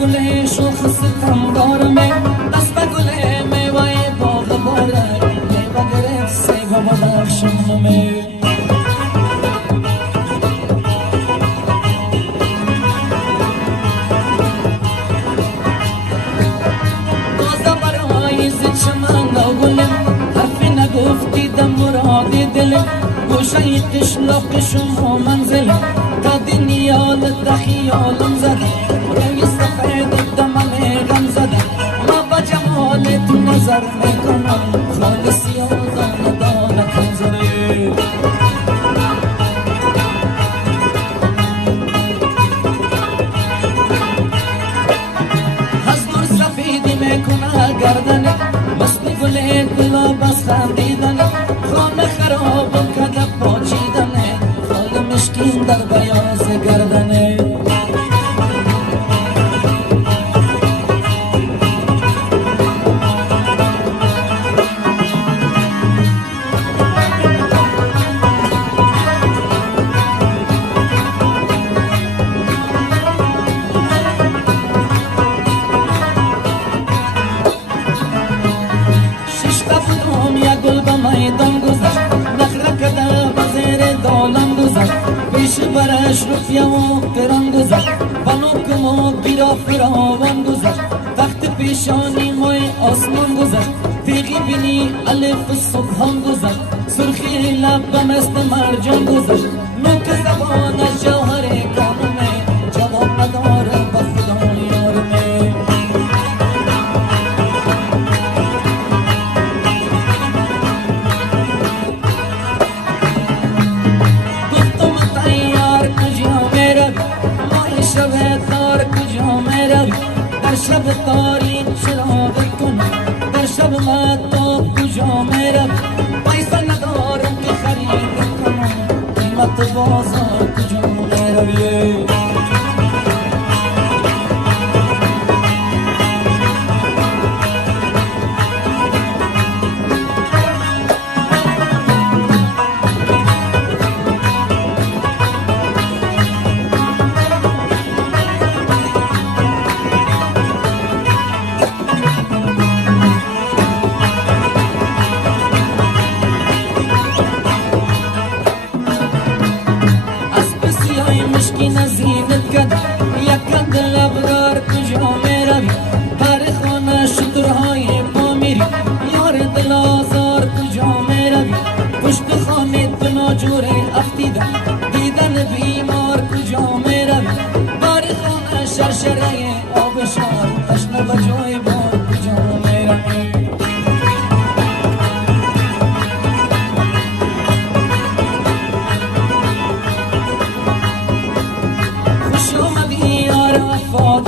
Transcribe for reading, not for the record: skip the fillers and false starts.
گل شوخ ستمدار من دست گل میوه باغ باره میوه گرفت سیب و درشم می تازه برای چمن و گلم حرفی نگفتی دم مراد دلم گوشه قشلاق شما منزلم تا دنیال خیالم زدم روی سفید دمم غم زدم ما با جمالت نظر میکنم خالص یادم دانت نظره از دور سفیدی میکنه گردنه مستی گل گلاب از خندیدنه خانه خراب کده پاچیدنه خال مشکین در بیاز گردنه برش رفیه و قران گذشت بنو کما بیرا فراوان گذشت وقت پیشانی مای آسمان گذشت تیغی بینی الف صبحان گذشت سرخی لبم است مرجان گذشت نوک زبانش جوهر کانمه جواب نداره با خدا یارمه در شب تاریک چراغ کنم در شب مهتاب کجا میروی پیسه ندارم که خرید کنم قیمت بازار کجا میروی نزینت کد یک دل ابرار کجا میروی هر خانه شترهای پا میری یار دل آزار کجا میروی پشت خانه تو ناجوره افتیده دیدن بیمار کجا میروی بار خانه شرشره آبشار تشنه بجای بار کجا میروی خوش آمدی یار وفادار